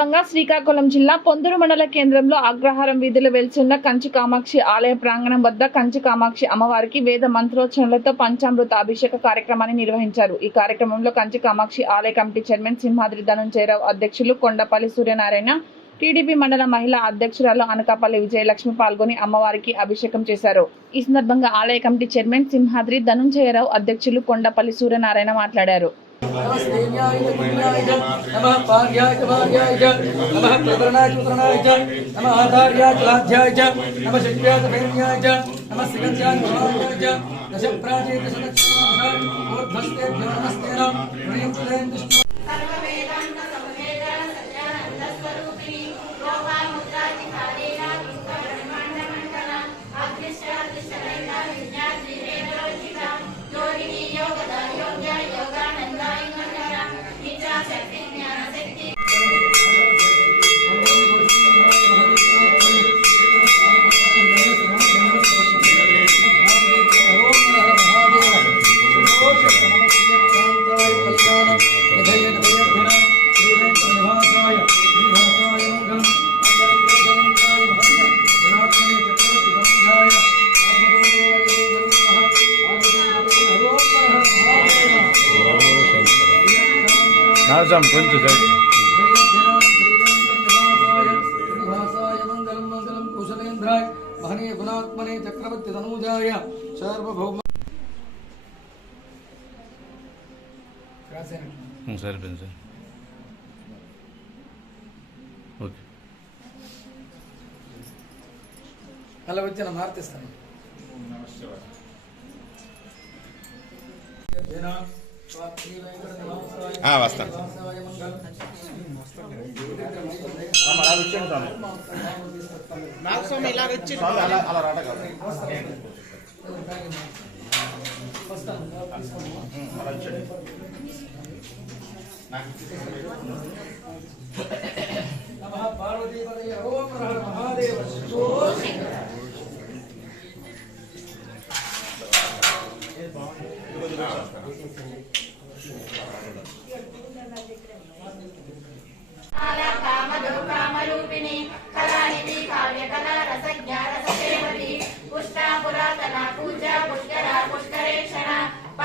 సందర్భంగా శ్రీకాకుళం జిల్లా పొందూరు మండల కేంద్రంలో అగ్రహారం వీధిలో వెలుచున్న కంచి కామాక్షి ఆలయ ప్రాంగణం వద్ద కంచి కామాక్షి అమ్మవారికి వేద మంత్రోచ్చరణలతో పంచామృత అభిషేక కార్యక్రమాన్ని నిర్వహించారు. ఈ కార్యక్రమంలో కంచి కామాక్షి ఆలయ కమిటీ చైర్మన్ సింహాద్రి ధనుంజయరావు, అధ్యక్షులు కొండపల్లి సూర్యనారాయణ, టీడీపీ మండల మహిళా అధ్యక్షురాలు అనకాపల్లి విజయలక్ష్మి పాల్గొని అమ్మవారికి అభిషేకం చేశారు. ఈ సందర్భంగా ఆలయ కమిటీ చైర్మన్ సింహాద్రి ధనుంజయరావు, అధ్యక్షులు కొండపల్లి సూర్యనారాయణ మాట్లాడారు. नमः पार्याय च नमः प्रवरणाय च नमः आधार्याय लाध्याय च नमः शिष्याय फेन्याय च नमः सिगत्याय भवाय च दश प्राचीन सदक्षिणाः ऊर्ध्वस्तेभ्यो नमस्तेन प्रियं प्रेम विष्णु सर्ववेदांत समवेद सत्यानंद स्वरूपिणी लोकामुद्राति कालेना ब्रह्मांड मंडला अग्निश्चाति शरैना विज्ञाति वेदरोचिता योगिनी योगदा योग्य योगानंदाय मंडला इच्छा शक्ति ज्ञान शक्ति नाजम पंच सर मंगलम मंगलम कुशलेंद्राय महनीय गुणात्मने चक्रवर्ती तनूजाय सार्वभौम सर पंच ओके అలా వచ్చి నా మార్తిస్తాను వస్తాను అలా